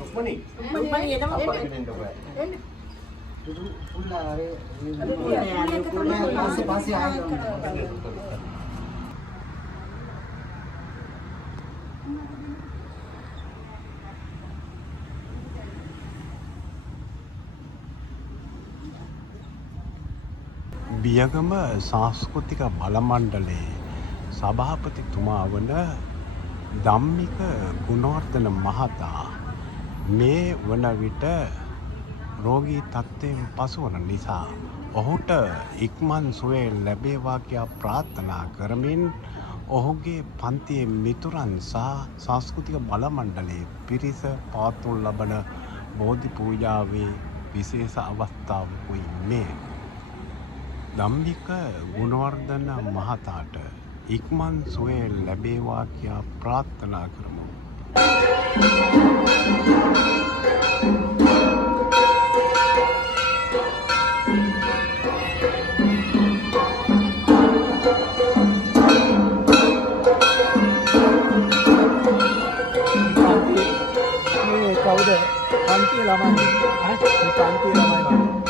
Rukmani ada apa ini dok? Itu pula pasti ayo. Biyagama සංස්කෘතික බල මණ්ඩලයේ සභාපතිතුමා වන ධම්මික ගුණවර්ධන මහතා මේ වන විට රෝගී තත්ත්වයෙන් පසුවන නිසා ඔහුට ඉක්මන් සුවය ලැබේවා කියා ප්‍රාර්ථනා කරමින් ඔහුගේ පන්තියේ මිතුරන් සහ සංස්කෘතික බල මණ්ඩලයේ පිරිස පවත්වනු ලබන බෝධි පූජාවේ විශේෂ අවස්ථාවකුයි මේ. ධම්මික ගුණවර්ධන මහතාට ඉක්මන් සුවය ලැබේවා කියා ප්‍රාර්ථනා කරමු. කවුද? පන්තියේ ළමයි. පන්තියේ ළමයි.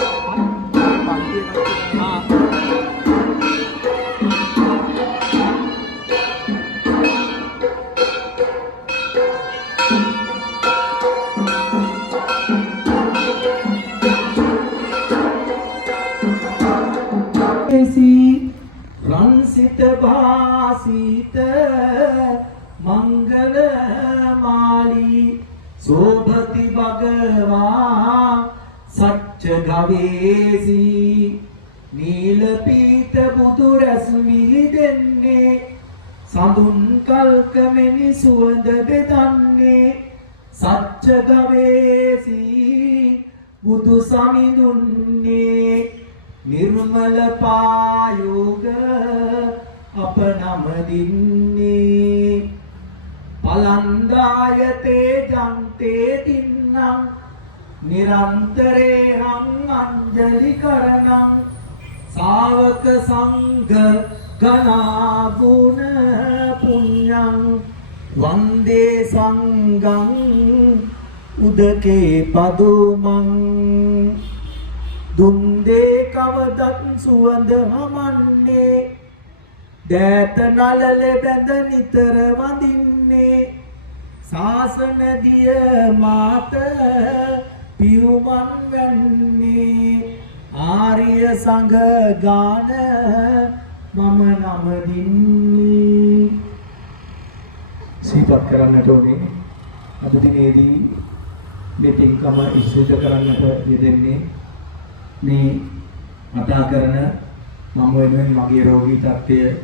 රන්සිත භාසිත මංගල මාලී සෝභති භගවා සච්ච ගවේසී නීල පීත බුදු රැස් විහිදෙන්නේ සඳුන් කල්කමෙනි සුවඳ බෙදන්නේ සච්ච ගවේසී බුදු සමිඳුන්නේ निर्मल पायुग अपनमदिन्ने पलंदायते जंते दिन्नं निरंतरे हम अंजलि करणं सावक संग गणा गुण पुण्यं वंदे संगं उदके पदुमं දුන්දේ කවදත් සුවඳ හමන්නේ දෑත නලලේ බැඳ නිතර වඳින්නේ සාසන දිය මාත පිරුමන් වැන්නේ ආර්ය සංඝ ගාන මම නමදින්නේ සිහිපත් කරන්නට ඕනේ අද දිනේදී මේ පින්කම ඉෂ්ට කරන්නට යෙදෙන්නේ මේ කතා කරන මම වෙනුවෙන් මගේ රෝගී තත්ත්වය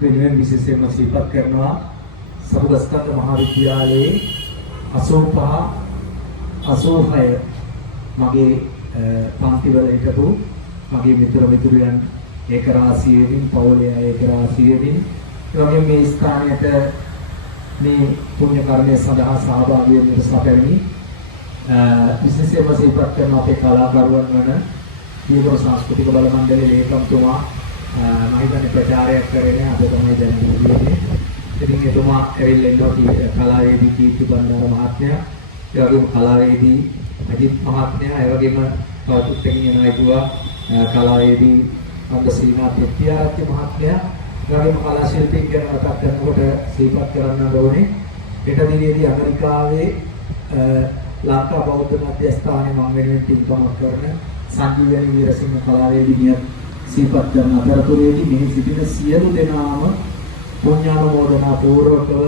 වෙනුවෙන් විශේෂයෙන්ම සිහිපත් කරනවා සබුදස්කන්ධ මහාවිද්‍යාලයේ 85 මගේ පන්තිවල හිටපු මගේ මිතුරු මිතුරියන් ඒක රාශියෙකින් පවුලේ අය ඒක රාශියෙකින් ඒ වගේම මේ ස්ථානයට මේ පුණ්‍ය කර්මය සඳහා සහභාගී වෙන්නට සැපැමිණි විශේෂයෙන්ම සිහිපත් කරන අපේ කලාකරුවන් වන ඊළඟ සංස්කෘතික බල මණ්ඩලයේ ලේකම්තුමා මම හිතන්නේ ප්‍රචාරයක් කරගෙන අද තමයි දැන් ඉන්නේ. ඉතින් එතුමා ඇවිල්ලා ඉන්නවා කලාවේදී කීර්ති බණ්ඩාර මහත්මයා, ඒ වගේම කලාවේදී අජිත් මහත්මයා, ඒ වගේම තවත් එක්කගෙන ආයිතුවා කලාවේදී අන්දසීනා ප්‍රත්‍යාරත්‍ය මහත්මයා, ඒ වගේම කලා ශිල්පීන් ගැන කතා කරනකොට සිහිපත් කරන්න ඕනේ. හෙට දිනේදී ඇමරිකාවේ ලංකා බෞද්ධ මධ්‍යස්ථානයේ මම වෙනුවෙන් පින්කමක් කරන සංජීවනි වීරසිංහ කලාවේදිනිය සිහිපත් කරන අතරතුරේදී මෙහි සිටින සියලු දෙනාම පුණ්‍යානුමෝදනා පූර්වකව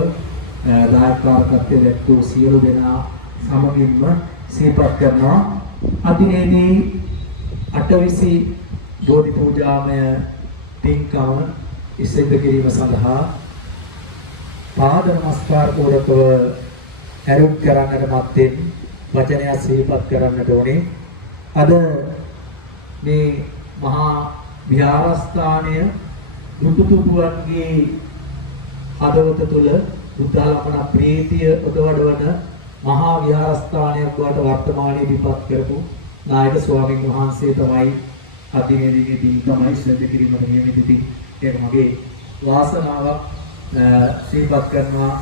දායකත්වයේ දැක්වූ සියලු දෙනා සමගින්ම සිහිපත් කරනවා. අදිනේදී අටවිසි බෝධි පූජාමය පින්කම ඉස්සෙල්ල කිරීම සඳහා පාද නමස්කාර පූර්වකව ඇරුම් කරන්නට මත්තෙන් වචනය සිහිපත් කරන්නට ඕනේ. අද මේ මහා විහාරස්ථානය දුටුතුපුවන්ගේ හදවත තුළ බුද්ධාලම්බන ප්‍රීතිය උදවඩවන මහා විහාරස්ථානයක් බවට වර්තමානයේදී පත් කරපු නායක ස්වාමීන් වහන්සේ තමයි අදිනේදී පින්කමයි ශ්‍රද්ධ කිරීමට නියමිත ඉති. ඒක මගේ වාසනාවක් සිහිපත් කරනවා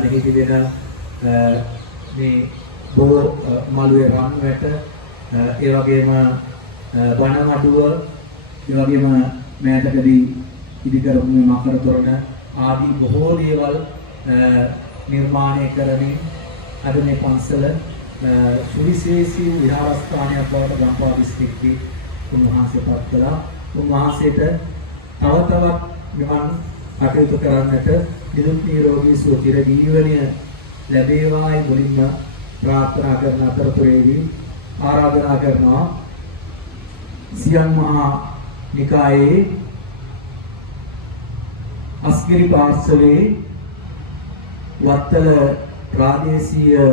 මෙහිදී වෙන මේ බොහෝ මළුවේ රන් වැට ඒ වගේම වන මඩුව ඒ වගේම මෑතකදී ඉදි කරපු මේ මකර තොරණ ආදී බොහෝ දේවල් නිර්මාණය කරමින් අද මේ පන්සල සුවිශේෂී විහාරස්ථානයක් බවට ගම්පහ දිස්ත්‍රික්කයේ උන්වහන්සේ පත් කළා. උන්වහන්සේට තව තවත් නිවන් කටයුතු කරන්නට නිදුක් නිරෝගී සුව චිර ජීවනය ලැබේවායි මුලින්ම ප්‍රාර්ථනා කරන අතරතුරේදී ආරාධනා කරනවා සියන් මහා නිකායේ අස්ගිරි පාර්ශවයේ වත්තල ප්‍රාදේශීය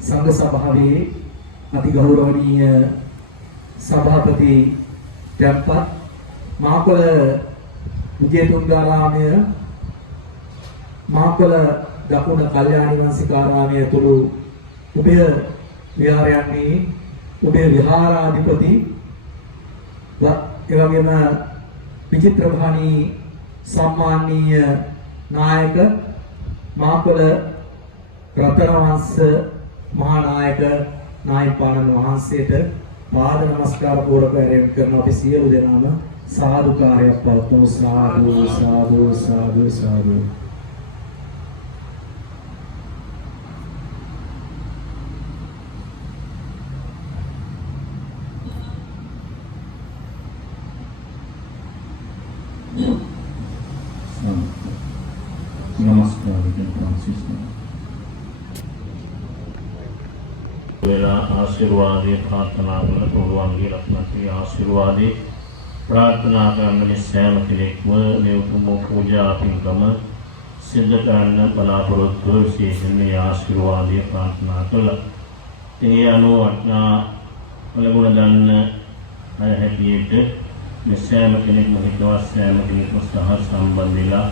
සංඝ සභාවේ අතිගෞරවනීය සභාපති tempත් මාකොළ විජේතුංගාරාමය මාකොළ දකුණ කල්යාණි වංශිකාරාමය තුළු උභය විහාරයන්හි උභය විහාරාධිපති එවැගේම විචිත්‍රභානී සම්මානීය නායක මාකොළ රතනවංශ මහා නායක නායකයන් වහන්සේට පාද නමස්කාර පූර්වක ඇරෙන් කරන අපි සියලු දෙනාම සාදුකාරයක් පවත්වමු. සාදු සාදු සාදු සාදු. नमस्कार वेला आशीर्वादे प्रार्थना करන පුළුවන්ගේ රත්නත්‍රි ආශිර්වාදේ ප්‍රාර්ථනා කරන සෑම කෙනෙක්ම මේ උතුම් පූජා පින්කම සිද්ධ කරන්න බලාපොරොත්තු විශේෂයෙන් මේ ආශිර්වාදය ප්‍රාර්ථනා කළා. ඒ අනුව වටනා වලගුණ දන්න අය හැටියට මේ සෑම කෙනෙක්ම හිතවත් සෑම කෙනෙක්ම සහ සම්බන්ධ වෙලා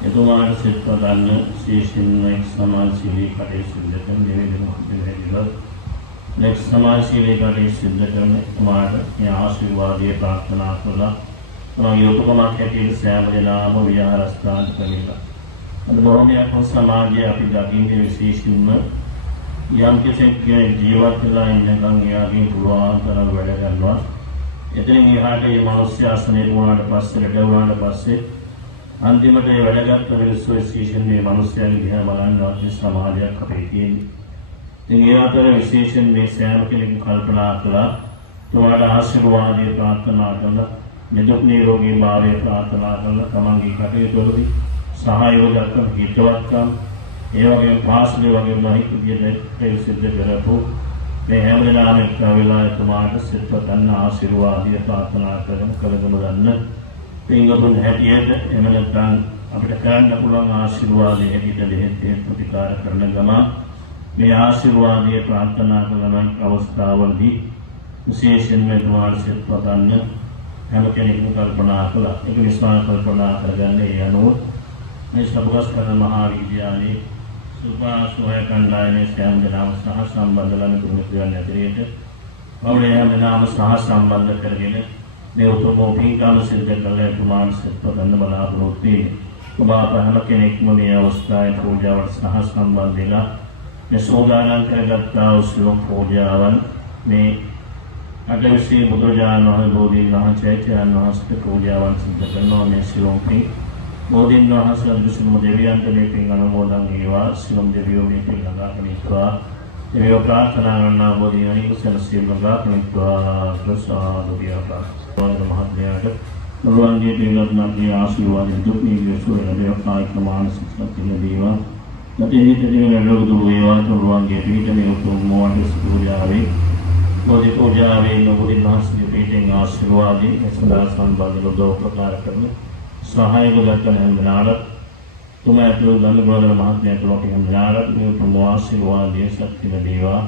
එතුමාට සිත් ගන්න විශේෂයෙන් සමාජශීලී කටයුතු සිදු කරන දෙවියන් next සමාජශීලී කටයුතු සිදු කරන එතුමාට මේ ආශිර්වාදය ප්‍රාර්ථනා කළා. යුතුයකමක් හැටියට සෑම දෙනාම විහාරස්ථානට පැමිණිලා. අද බොහෝමයක් සමාජයේ අපි දකින්නේ විශේෂයෙන්ම යම් කෙනෙක් ජීවත් වෙලා ඉන්නකම් එයාගෙන් පුළුවන් තරම් වැඩ ගන්නවා. එතනින් එහාට මේ මිනිස්සු ආසනේ වුණාට පස්සේ වැඩ වුණාට පස්සේ අන්තිමට මේ වැඩගත් මිනිස්සු විශේෂයෙන් මේ මිනිස්යාගේ දිහා බලනවත් සමාජයක් අපේ තියෙන්නේ. ඉතින් ඒ අතර විශේෂයෙන් මේ සෑම කෙනෙක්ම කල්පනා කළා තුමාට ආශිර්වාදය ප්‍රාර්ථනා කළා නිදුක් නිරෝගී භාවය ප්‍රාර්ථනා කළා තමන්ගේ කටයුතුවලදී සහයෝග දක්වන හිතවත්කම් ඒ වගේම පාසලේ වගේ මහිත විදිහට සිද්ධ කරපු මේ හැම දිනම එක්ක වෙලා තුමාට සිත ගන්න ආශිර්වාදය ප්‍රාර්ථනා කරන කලගම ගන්න පින්වතුන් හැටියට එහෙම නැත්නම් අපිට කරන්න පුළුවන් ආශිර්වාදය හැටියට දෙහෙත් ප්‍රතිකාර කරන ගම මේ ආශිර්වාදය ප්‍රාර්ථනා කරන අවස්ථාවලදී විශේෂයෙන් මේ තුමාට සිත ගන්න හැම කෙනෙක්ම කල්පනා කළා. ඒක නිසා කල්පනා කරගන්න ඒ අනුව මේ සබගස් කරන මහා විද්‍යාලයේ සුභාසෝය කණ්ඩායමේ සෑම දෙනාම සහ සම්බන්ධ වන තුමුතුයන් ඇතුළේට පවුලේ හැම දෙනාම සහ සම්බන්ධ කරගෙන මේ උතුම් පින්කම සිද්ධ කළ තුමාන් සිත ගන්න බලාපොරොත්තු වෙන්නේ. ඔබ අපහම කෙනෙක්ම මේ අවස්ථාවේ පූජාවට සහ සම්බන්ධ වෙලා මේ සෝදානම් කරගත්තා වූ සියලුම පූජාවන් මේ අගවිසී බුදුරජාණන් වහන්සේ බෝධීන් වහන්සේට වහන්සේට පූජාවන් සිද්ධ කරනවා. මේ සියලුම පින් බෝධීන් වහන්සේ අනුසුම දෙවියන්ට මේ පින් අනුමෝදන් වේවා. සියලුම දෙවියෝ මේ පින් ළඟා කනිත්වා දෙවියෝ ප්‍රාර්ථනා කරනා බෝධීන් අනිකුසල සියලු ළඟා කනිත්වා ප්‍රසාද විහාර මහත්මයාට මුළුන්ගේ පින්වත්නගේ ආශිර්වාද දුක් නිවීම සුව ලැබේවා. කායික මානසික ශක්තිය ලැබේවා. නැතිහිතේ ලෝක වේවා. මුළුන්ගේ පිටමේ උතුම් මොහොතේ පූජාවේ බෝධි පූජාවේ නෝබෝධි මහත්මයාගේ පිටින් ආශිර්වාදයෙන් සදා සම්බන්ධ ලෝක ප්‍රකාර කරන සහායක දක්වන හැමදාම තුමා තුල ධම්මගෝදර මහත්මයාට ලෝක හැමදාම මේ උතුම් ආශිර්වාදයේ ශක්තිය ලැබේවා.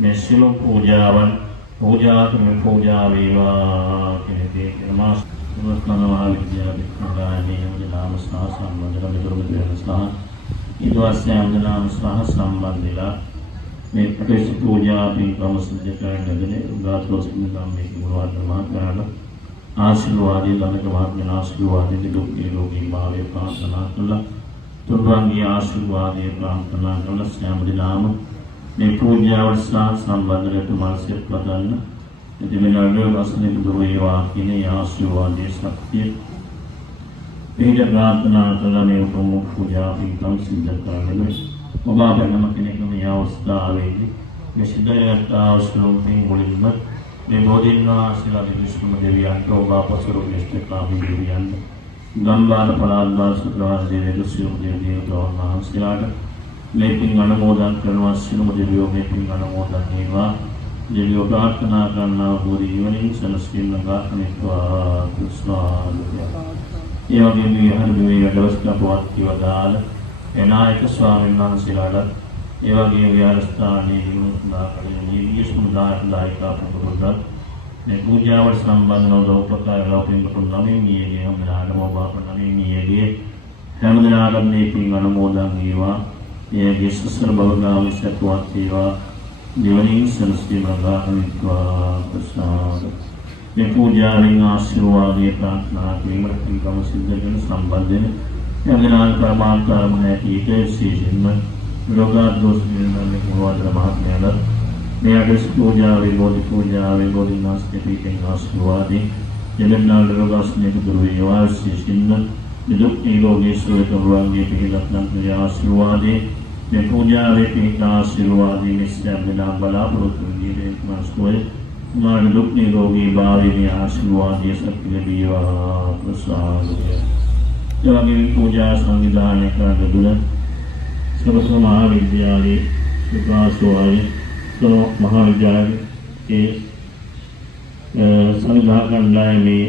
මේ සියලු පූජාවන් पूजा तुम्हें पूजा विवाह कहते नमाज नमः विद्यालय खंडाने मुझे नाम सह संबंध मित्र सह इदवास्य मुझे नाम सह संबंधिला मैं प्रदेश पूजा पिंकम सिद्ध करने लगे गात्रो सिद्ध काम में गुरुवार महाकाल आशीर्वादी दानक महात्म्य आशीर्वादी दुख निरोगी भावे प्रार्थना कला तुर्वांगी आशीर्वादी प्रार्थना कला श्याम नाम මේ පූජාවට සම්බන්ධ වෙච්ච මානසික ප්‍රදාන ඉතින් මේ නවවසනේ දුර වේවා කියන ආශිර්වාදයේ ශක්තිය පිට ප්‍රාර්ථනා කළා මේ උතුම් පූජා පිටම් සිද්ධ කරගන්න ඔබ අපේ නම කෙනෙක් මේ අවස්ථාවේදී මේ සිද්ධාර්ථ ආශ්‍රමයෙන් මුලින්ම මේ බෝධින්වා ආශිර්වාද විශ්වම දෙවියන්ට ඔබ අපසරු නිෂ්ඨකාමී දෙවියන්ට ගම්බාන පලාද්වාර සුත්‍රවාද දේවදු සියුම් දෙවියන්ට මහන්සියලාට මේ පින් අනුමෝදන් කරනවා සියලුම දෙවියෝ මේ පින් අනුමෝදන් වේවා දෙවියෝ ප්‍රාර්ථනා කරනා බෝධි ජීවනින් සනස්කින් නගාකනිත්වා කුස්වාලුය ඒ වගේම මේ හරිමේ දවස්ක පවත්වදාල එනායක ස්වාමීන් වහන්සේලාට ඒ වගේම විහාරස්ථානයේ විමුක්තිලා කලේ නියුස්මුදායකලා ප්‍රබෝධන මේ පූජාවට සම්බන්ධව උපකාර ලෝකෙන් පුන්නමින් නියගේ හැමදාම ඔබ අපනමින් නියගේ හැමදාම මේ පින් අනුමෝදන් වේවා එයගේ සසර භවගාමී සත්වත් වේවා දෙවනින් සනස්තිමගා අනිත්වා ප්‍රසාද මේ පූජාවෙන් ආශිර්වාදයේ ප්‍රාර්ථනා කිරීමට පින්කම සිද්ධ කරන සම්බන්ධයෙන් යම්නාන් පරමාර්ථම නැතිට විශේෂයෙන්ම රෝගාදෝෂ නිර්ණය කරවන මහත්මයාට මේ අදස් පූජාවේ බෝධි පූජාවේ බෝධි නාස්ති පිටින් ආශිර්වාදී යම්නාන් රෝගාස්නේ දුර වේවා විශේෂයෙන්ම දුක් නිරෝගී සුවය කරවන්නේ පිළිගත්නම් ආශිර්වාදී මේ පූජාවේ පිට ආශිර්වාදී නිස්සබ්දනා බලාපොරොත්තු වීමේ මාස්කෝයේ මාන දුක් නිරෝගී භාවයේ ආශිර්වාදයේ ශක්තිය දීවා ප්‍රසාදය. එවැනි පූජා සංවිධානය කරන දුල සරස්වත මහාවිද්‍යාලයේ විකාශෝයි සරෝ මහාවිද්‍යාලයේ සංවිධානය කණ්ඩායමේ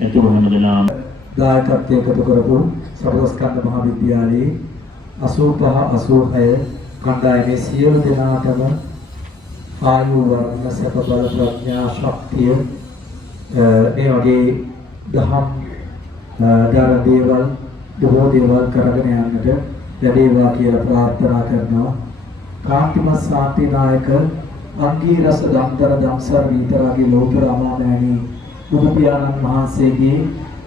එතුරු හැමදෙනාම දායකත්වයේ එකතු කරපු සර්වස්කන්ධ මහාවිද්‍යාලයේ 85 86 කණ්ඩායමේ සියලු දෙනාටම ආයු වර්ණ සැප බල ප්‍රඥා ශක්තිය මේ වගේ දහම් දාන දේවල් බොහෝ දේවල් කරගෙන යන්නට ලැබේවා කියලා ප්‍රාර්ථනා කරනවා. කාන්තිම සාන්තිනායක අංගීරස දම්තර දම්සර් විතරාගේ ලෝතර අමාමෑණී බුදු පියාණන් වහන්සේගේ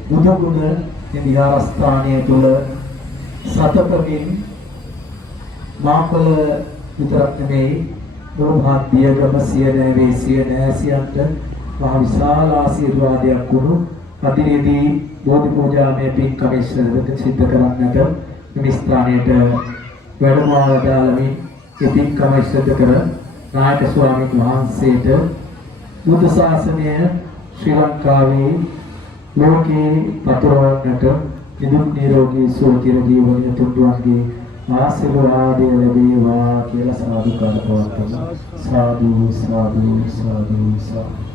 බුදු ගුණ මේ විහාරස්ථානය තුළ සතපමින් මාපල විතරක් නෙමෙයි මොහොත් දියගම සියනෑවේ සියනෑසියන්ට මහ විශාල ආශිර්වාදයක් වුණු අදිනේදී බෝධි පූජාමය පින්කම සිද්ධ කරන්නට මේ ස්ථානයට වැඩම වදාළමින් මේ පින්කම සිද්ධ කර නායක ස්වාමීන් වහන්සේට බුද්ධ ශාසනය ශ්‍රී ලංකාවේ ලෝකේ පතරවන්නට නිදුක් නිරෝගී සුවචිර ජීවනයේ තුන්වන්ගේ ආශිර්වාදය ලැබේවා කියලා සාදු කරපවත්වමු. සාදු සාදු සාදු සාදු